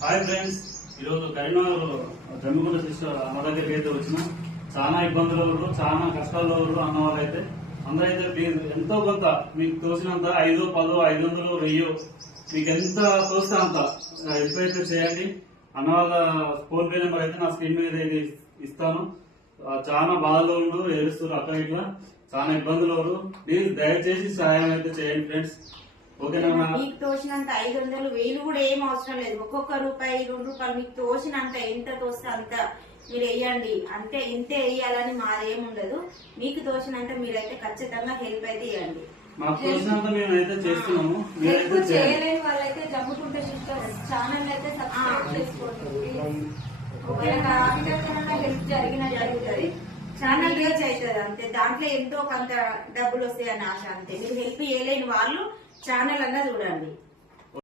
Hi friends, ఈరోజు Karimnagar Jammikunta sister అమ్మ దగ్గరికి అయితే వచ్చిన. చాలా ఇబ్బందులు ఎవరు, చాలా కష్టాలు ఎవరు అన్న వాళ్ళైతే అందరైతే ప్లీజ్ ఎంతో కొంత మీకు తోచినంత 5, 10, 500, 1000 మీకు ఎంత తోస్తే అంత ఎప్పుడైతే చేయండి. అన్న వాళ్ళ ఫోన్ పే నెంబర్ అయితే నా స్క్రీన్ మీద ఇస్తాను. చాలా బాధలో ఉండు, ఏడుస్తారు అక్కడ ఇట్లా చాలా ఇబ్బందులు ఎవరు. ప్లీజ్ దయచేసి సహాయం అయితే చేయండి ఫ్రెండ్స్. మీకు తోచినంత 500, 1000 కూడా ఏం అవసరం లేదు. ఒక్కొక్క రూపాయి, 2 రూపాయలు మీకు తోచినంత ఎంత తోస్తే అంత మీరు వేయండి. అంతే, ఇంతే వేయాలని మాదేముండదు. మీకు తోచినంత మీరైతే ఖచ్చితంగా హెల్ప్ అయితే ఇవ్వండి. మాకు తోచినంత మేమైతే చేస్తున్నాము. చేయలేని వాళ్ళైతే జమ్ముకుంటే ఛానల్ అయితే సబ్స్క్రైబ్ చేసుకోండి. హెల్ప్ జరిగినా జరుగుతుంది, ఛానల్ రీచ్ అవుతుంది అంతే. దాంట్లో ఎంతో కొంత డబ్బులు వస్తాయని ఆశ అంతే. మీరు హెల్ప్ చేయలేని వాళ్ళు ఛానల్ అన్నా చూడండి.